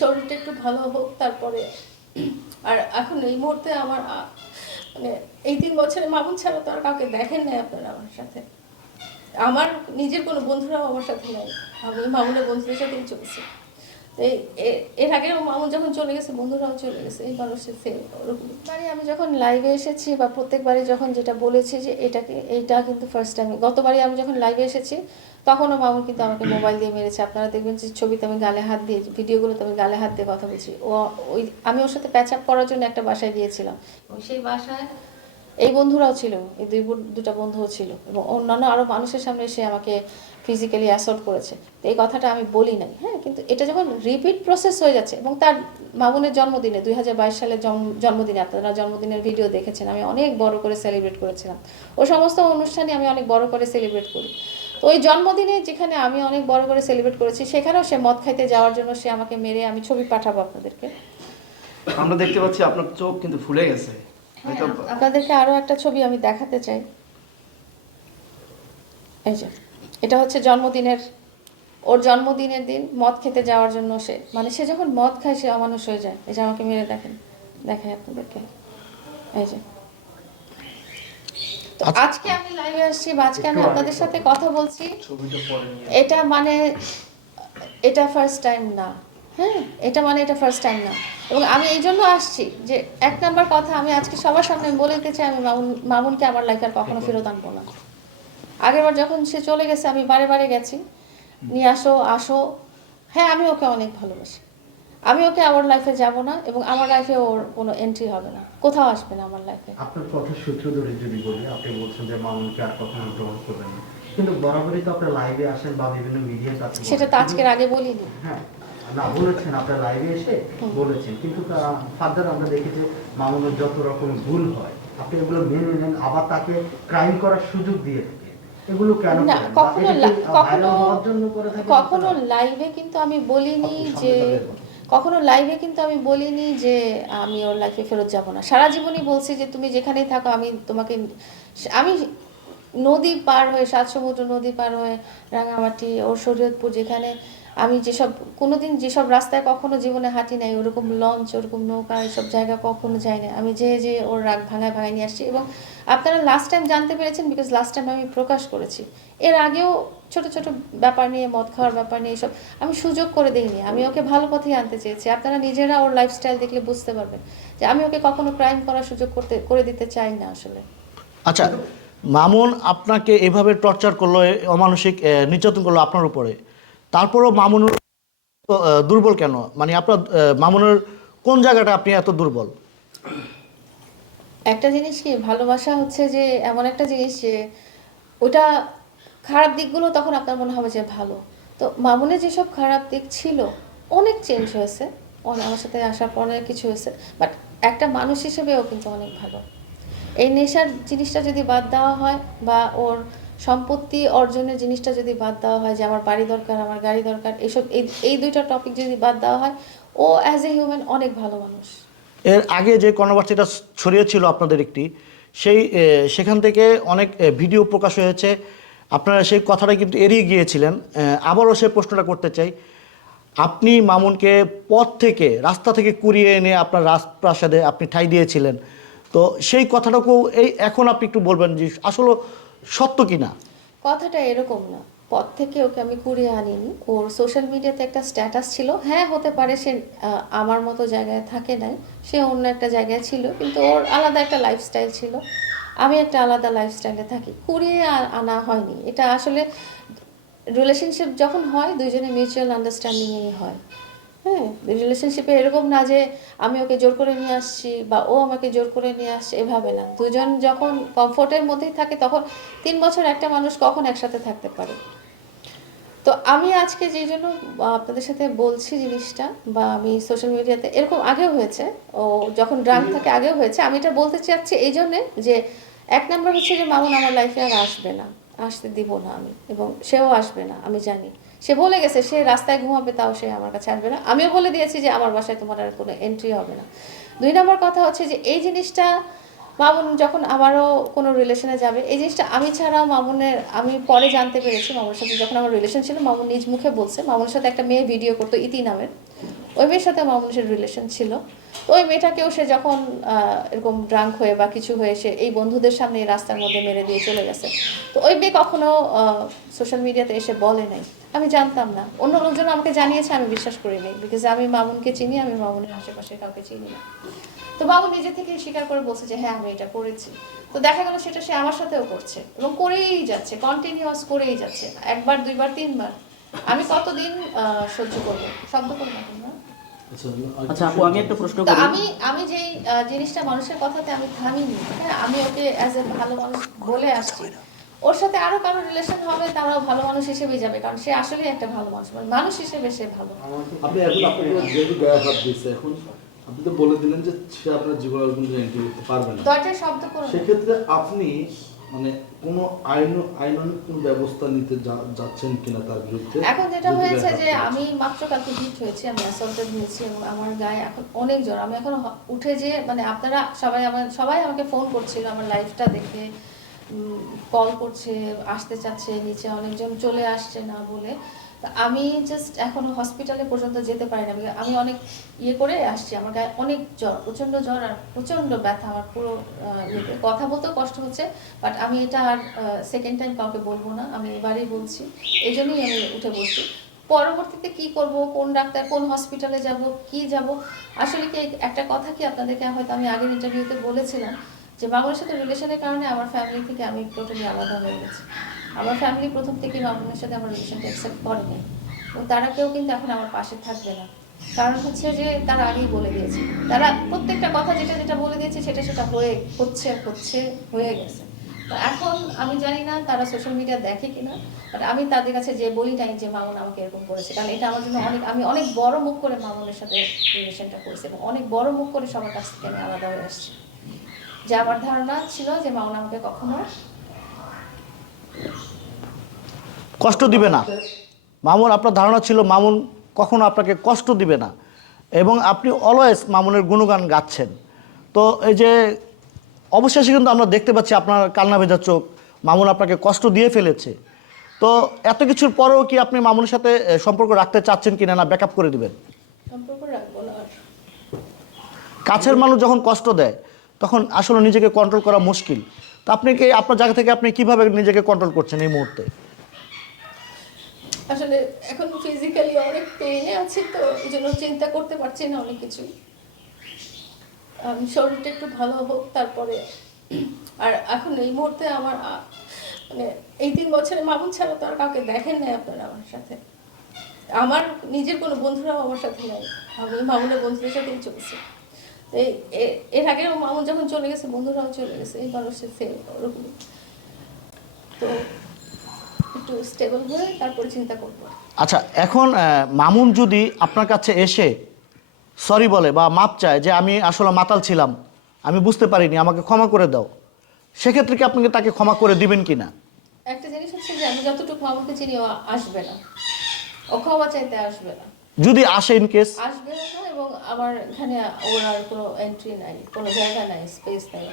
শরীরটা একটু ভালো হোক, তারপরে, আর এখন এই মুহূর্তে আমার মানে এই তিন বছরে মামুন ছাড়া তো আর কাউকে দেখেন নাই আপনারা আমার সাথে। আমার নিজের কোনো বন্ধুরাও আমার সাথে নাই। আমি মামুনের বন্ধুদের সাথেই চলছি। তো এর আগেও মামুন যখন চলে গেছে, বন্ধুরাও চলে গেছে, এই মানুষের সেম ওরকম। বারে আমি যখন লাইভে এসেছি বা প্রত্যেকবারই যখন যেটা বলেছি যে এটাকে, এইটা কিন্তু ফার্স্ট টাইম গতবারই আমি যখন লাইভে এসেছি, তখনও মামুন কিন্তু আমাকে মোবাইল দিয়ে মেরেছে। আপনারা দেখবেন যে ছবিতে আমি গালে হাত দিয়ে ভিডিওগুলোতে আমি গালে হাত দিয়ে কথা বলছি। ও, ওই, আমি ওর সাথে প্যাচ আপ করার জন্য একটা বাসায় গিয়েছিলাম। সেই বাসায় এই বন্ধুরাও ছিল, এই দুই দুটা বন্ধুও ছিল এবং অন্যান্য আরও মানুষের সামনে এসে আমাকে ফিজিক্যালি অ্যাসল্ট করেছে। তো এই কথাটা আমি বলি নাই হ্যাঁ? কিন্তু এটা যখন রিপিট প্রসেস হয়ে যাচ্ছে এবং তার মামুনের জন্মদিনে, দুই হাজার বাইশ সালের জন্ম- জন্মদিনে, আপনারা জন্মদিনের ভিডিও দেখেছেন, আমি অনেক বড় করে সেলিব্রেট করেছিলাম। ও সমস্ত অনুষ্ঠানে আমি অনেক বড় করে সেলিব্রেট করি। তো ওই জন্মদিনে যেখানে আমি অনেক বড় করে সেলিব্রেট করেছি, সেখানেও সে মদ খাইতে যাওয়ার জন্য সে আমাকে মেরে আমি ছবি পাঠাবো আপনাদেরকে। আমরা দেখতে পাচ্ছি আপনার চোখ কিন্তু ফুলে গেছে। আপনাদেরকে আরও একটা ছবি আমি দেখাতে চাই। এই যে এটা হচ্ছে জন্মদিনের ওর জন্মদিনের দিন মদ খেতে যাওয়ার জন্য সে মানে সে যখন মদ খায় সে অমানুষ হয়ে যায়। এই যে আমাকে মেরে দেখেন দেখাই আপনাদেরকে। এই যে। তো আজকে আমি লাইভে আসছি আজকে আমি আপনাদের সাথে কথা বলছি। এটা মানে এটা ফার্স্ট টাইম না। হ্যাঁ এটা মানে এটা ফার্স্ট টাইম না। এবং আমি এই জন্য আসছি যে এক নাম্বার কথা আমি আজকে সবার সামনে বলে দিতে চাই আমি মামুন মামুনকে আমার লাইফে আর কখনো ফেরত আনব না। আগেরবার যখন সে চলে গেছে আমি বারে বারে গেছি নিয়ে আসো আসো। হ্যাঁ আমি ওকে অনেক ভালোবাসি। আমি ওকে আমার লাইফে যাব না এবং আমার লাইফে ওর কোনো এন্ট্রি হবে না। কোথাও আসবে না আমার লাইফে আপনার কথা সূত্র ধরে যদি বলি আপনি বলছেন যে মামুনকে আর কখনো গ্রহণ করবেন না। কিন্তু বরাবরই তো আপনার লাইভে আসেন বা বিভিন্ন মিডিয়ার কাছে সেটা তো আজকের আগে বলিনি। হ্যাঁ। না বলেছেন আপনার লাইভে এসে বলেছেন। কিন্তু ফার্দার আমরা দেখি যে মামুনের যত রকম ভুল হয় আপনি এগুলো মেনে নেন আবার তাকে ক্রাইম করার সুযোগ দিয়ে এগুলো কেন না কখনো লাইভে কিন্তু আমি বলিনি যে। কখনো লাইভে কিন্তু আমি বলিনি যে আমি ওর লাইফে ফেরত যাব না। সারা জীবনই বলছি যে তুমি যেখানেই থাকো আমি তোমাকে আমি নদী পার হয়ে, সাত সমুদ্র নদী পার হয়ে, রাঙামাটি, ওর শরীয়তপুর যেখানে আমি যেসব, কোনোদিন যেসব রাস্তায় কখনো জীবনে হাঁটি নাই, ওরকম লঞ্চ, ওরকম নৌকা, এসব জায়গা কখনো যাই না আমি যে যে ওর রাগ ভাঙায় ভাঙায় নিয়ে আসছি এবং আপনারা লাস্ট টাইম জানতে পেরেছেন বিকজ লাস্ট টাইম আমি প্রকাশ করেছি। এর আগেও ছোট ছোট ব্যাপার নিয়ে, মদ খাওয়ার ব্যাপার নিয়ে এসব আমি সুযোগ করে দিইনি। আমি ওকে ভালো পথে আনতে চেয়েছি। আপনারা নিজেরা ওর লাইফস্টাইল দেখলে বুঝতে পারবেন যে আমি ওকে কখনো ক্রাইম করার সুযোগ করতে, করে দিতে চাই না আসলে। আচ্ছা মামুন আপনাকে এভাবে টর্চার করল অমানসিক নির্যাতন করল আপনার উপরে। তারপরও মামুনের দুর্বল কেন? মানে আপনার মামুনের কোন জায়গাটা আপনি এত দুর্বল? একটা জিনিস কি, ভালোবাসা হচ্ছে যে, এমন একটা জিনিস যে, ওটা খারাপ দিকগুলো তখন আপনার মনে হবে যে ভালো। তো মামুনের যেসব খারাপ দিক ছিল, অনেক চেঞ্জ হয়েছে। আমার সাথে আসার পর অনেক কিছু হয়েছে বাট একটা মানুষ হিসেবেও কিন্তু অনেক ভালো। এই নেশার জিনিসটা যদি বাদ দেওয়া হয় বা ওর সম্পত্তি অর্জনের জিনিসটা যদি বাদ দেওয়া হয়, যে আমার বাড়ি দরকার, আমার গাড়ি দরকার, এসব এই এই দুইটা টপিক যদি বাদ দেওয়া হয়, ও অ্যাজ এ হিউম্যান অনেক ভালো মানুষ। এর আগে যে কনভার্সিটা ছড়িয়েছিল আপনাদের একটি, সেই সেখান থেকে অনেক ভিডিও প্রকাশ হয়েছে। আপনারা সেই কথাটা কিন্তু এড়িয়ে গিয়েছিলেন। আবারও সেই প্রশ্নটা করতে চাই। আপনি মামুনকে পথ থেকে, রাস্তা থেকে কুড়িয়ে এনে আপনার রাজপ্রাসাদে আপনি ঠাই দিয়েছিলেন। তো সেই কথাটাকেও এই এখন আপনি একটু বলবেন যে আসলে সত্য কি না কথাটা এরকম না। পথ থেকে ওকে আমি কুড়িয়ে আনিনি। ওর সোশ্যাল মিডিয়াতে একটা স্ট্যাটাস ছিল। হ্যাঁ হতে পারে সে আমার মতো জায়গায় থাকে নাই। সে অন্য একটা জায়গায় ছিল, কিন্তু ওর আলাদা একটা লাইফস্টাইল ছিল। আমি একটা আলাদা লাইফস্টাইলে থাকি। কুড়িয়ে আনা হয়নি। এটা আসলে রিলেশনশিপ যখন হয়, দুইজনে মিউচুয়াল আন্ডারস্ট্যান্ডিংয়েই হয়। হ্যাঁ রিলেশনশিপে এরকম না যে আমি ওকে জোর করে নিয়ে আসছি বা ও আমাকে জোর করে নিয়ে আসছে এভাবে না। দুজন যখন কমফোর্টের মধ্যেই থাকে তখন তিন বছর একটা মানুষ কখন একসাথে থাকতে পারে? তো আমি আজকে যেই জন্য আপনাদের সাথে বলছি জিনিসটা বা আমি সোশ্যাল মিডিয়াতে এরকম আগেও হয়েছে ও যখন ড্রাঙ্ক থাকে আগেও হয়েছে আমি এটা বলতে চাচ্ছি এই জন্যে যে এক নম্বর হচ্ছে যে মামুন আমার লাইফে আর আসবে না আসতে দিব না আমি এবং সেও আসবে না আমি জানি। সে বলে গেছে, সে রাস্তায় ঘুমাবে, তাও সে আমার কাছে আসবে না। আমিও বলে দিয়েছি যে, আমার বাসায় তোমার আর কোনো এন্ট্রি হবে না। দুই নম্বর কথা হচ্ছে যে, এই জিনিসটা মামুন যখন আবারও কোনো রিলেশনে যাবে, এই জিনিসটা আমি ছাড়াও মামুনের, আমি পরে জানতে পেরেছি মামুনের সাথে যখন আমার রিলেশন ছিল, মামুন নিজ মুখে বলছে, মামুনের সাথে একটা মেয়ে ভিডিও করতো ইতি নামের। ওই মেয়ের সাথে মামুনের রিলেশন ছিল। তো ওই মেয়েটাকেও সে যখন এরকম ড্রাঙ্ক হয়ে বা কিছু হয়ে সে এই বন্ধুদের সামনে রাস্তার মধ্যে মেরে দিয়ে চলে গেছে। তো ওই মেয়ে কখনো সোশ্যাল মিডিয়াতে এসে বলে নাই। আমি জানতাম না। অন্য লোকজন আমাকে জানিয়েছে, আমি বিশ্বাস করি নাই। বিকজ আমি মামুনকে চিনি, আমি মামুনের আশেপাশে কাউকে চিনি না। তো বাবু নিজে থেকে স্বীকার করে বলছে যে হ্যাঁ আমি এটা করেছি। তো দেখা গেল সেটা সে আমার সাথেও করছে এবং করেই যাচ্ছে কন্টিনিউয়াস করেই যাচ্ছে। একবার, দুইবার, তিনবার। আমি কতদিন সহ্য করব? শব্দ করব না? আচ্ছা আপু আমি একটা প্রশ্ন করি। আমি আমি যেই জিনিসটা মানুষের কথাতে আমি থামিনি হ্যাঁ আমি ওকে অ্যাজ এ ভালো মানুষ বলে আসছি। ওর সাথে আরও কারও রিলেশন হবে তারাও ভালো মানুষ হিসেবেই যাবে কারণ সে আসলেই একটা ভালো মানুষ মানে মানুষ হিসেবে সে ভালো। আপনি এখন আপনাকে যেহেতু গায়ে হাত দিচ্ছে এখন আপনি তো বলে দিলেন যে সে আপনার জীবনে আর কোনো এন্ট্রি করতে পারবে না। দরজায় শব্দ করো না। সেক্ষেত্রে আপনি মানে কোনো আইন আইনানুগ কোনো ব্যবস্থা নিতে যাচ্ছেন কিনা তার বিরুদ্ধে? এখন যেটা হয়েছে যে আমি মাত্র কালকে হিট হয়েছি আমি অ্যাসল্টেড হয়েছি এবং আমার গায়ে এখন অনেক জ্বর আমি এখন উঠে যে মানে আপনারা সবাই আমার সবাই আমাকে ফোন করছিল আমার লাইফটা দেখে কল করছে আসতে চাচ্ছে নিচে অনেকজন চলে আসছে না বলে। আমি জাস্ট এখন হসপিটালে পর্যন্ত যেতে পারি না আমি অনেক ইয়ে করে আসছি। আমার গায়ে অনেক জ্বর, প্রচণ্ড জ্বর আর প্রচণ্ড ব্যথা। আমার পুরো কথা বলতেও কষ্ট হচ্ছে বাট আমি এটা আর সেকেন্ড টাইম কাউকে বলব না। আমি এবারেই বলছি। এই জন্যই আমি উঠে বসছি। পরবর্তীতে কি করব? কোন ডাক্তার, কোন হসপিটালে যাব? কি যাব? আসলে কি একটা কথা কি আপনাদেরকে হয়তো আমি আগের ইন্টারভিউতে বলেছিলাম, যে মামুনের সাথে রিলেশনের কারণে আমার ফ্যামিলি থেকে আমি টোটালি আলাদা হয়ে গেছি। আমার ফ্যামিলি প্রথম থেকে মামুনের সাথে আমার রিলেশনটা অ্যাকসেপ্ট করেনি। এবং তারা কেউ কিন্তু এখন আমার পাশে থাকবে না। কারণ হচ্ছে যে, তারা আগেই বলে দিয়েছে। তারা প্রত্যেকটা কথা যেটা যেটা বলে দিয়েছে, সেটা সেটা হয়ে হচ্ছে হচ্ছে, হয়ে গেছে। এখন আমি জানি না তারা সোশ্যাল মিডিয়া দেখে কিনা বাট আমি তাদের কাছে যে বলি নাই যে মামুন আমাকে এরকম করেছে, কারণ এটা আমার জন্য অনেক, আমি অনেক বড় মুখ করে মামুনের সাথে রিলেশনটা করেছি এবং অনেক বড় মুখ করে সবার কাছ থেকে আমি আলাদা হয়ে আসছি। যে আমার ধারণা ছিল যে মামুন আমাকে কখনো কষ্ট দিবে না। মামুন আপনার ধারণা ছিল মামুন কখনো আপনাকে কষ্ট দিবে না। এবং আপনি অলওয়েজ মামুনের গুণগান গাচ্ছেন। তো এই যে অবশেষে কিন্তু আমরা দেখতে পাচ্ছি আপনার কান্না ভেজা চোখ। মামুন আপনাকে কষ্ট দিয়ে ফেলেছে। তো এত কিছুর পরেও কি আপনি মামুনের সাথে সম্পর্ক রাখতে চাচ্ছেন কিনা না ব্যাকআপ করে দিবেন? কাছের মানুষ যখন কষ্ট দেয় তখন আসলে নিজেকে কন্ট্রোল করা মুশকিল। তো আপনি কি, আপনার জায়গা থেকে আপনি কীভাবে নিজেকে কন্ট্রোল করছেন এই মুহূর্তে? আসলে এখন ফিজিক্যালি অনেক পেইনে আছি তো, এই জন্য চিন্তা করতে পারছি না অনেক কিছু। শরীরটা একটু ভালো হোক, তারপরে আর এখন এই মুহূর্তে আমার মানে এই তিন বছরে মামুন ছাড়া তো আর কাউকে দেখেন নাই আপনারা আমার সাথে। আমার নিজের কোনো বন্ধুরাও আমার সাথে নাই। আমি মামুনের বন্ধুদের সাথেই চলছি। এই এ- এর আগেও মামুন যখন চলে গেছে বন্ধুরাও চলে গেছে এই মানুষের সেম ওরকমই। তো একটু স্টেবল হয়ে তারপরে চিন্তা করব। আচ্ছা এখন মামুন যদি আপনার কাছে এসে সরি বলে বা মাপ চায় যে আমি আসলে মাতাল ছিলাম আমি বুঝতে পারিনি আমাকে ক্ষমা করে দাও সেক্ষেত্রে কি আপনাকে তাকে ক্ষমা করে দিবেন কি না একটা জিনিস হচ্ছে যে আমি যতটুকু মামুনকে চিনি আসবে না। ও ক্ষমা চাইতে আসবে না। যদি আসে ইন কেস আসবে এবং আমার এখানে ওর কোনো এন্ট্রি নাই, কোনো জায়গা নাই স্পেস নাই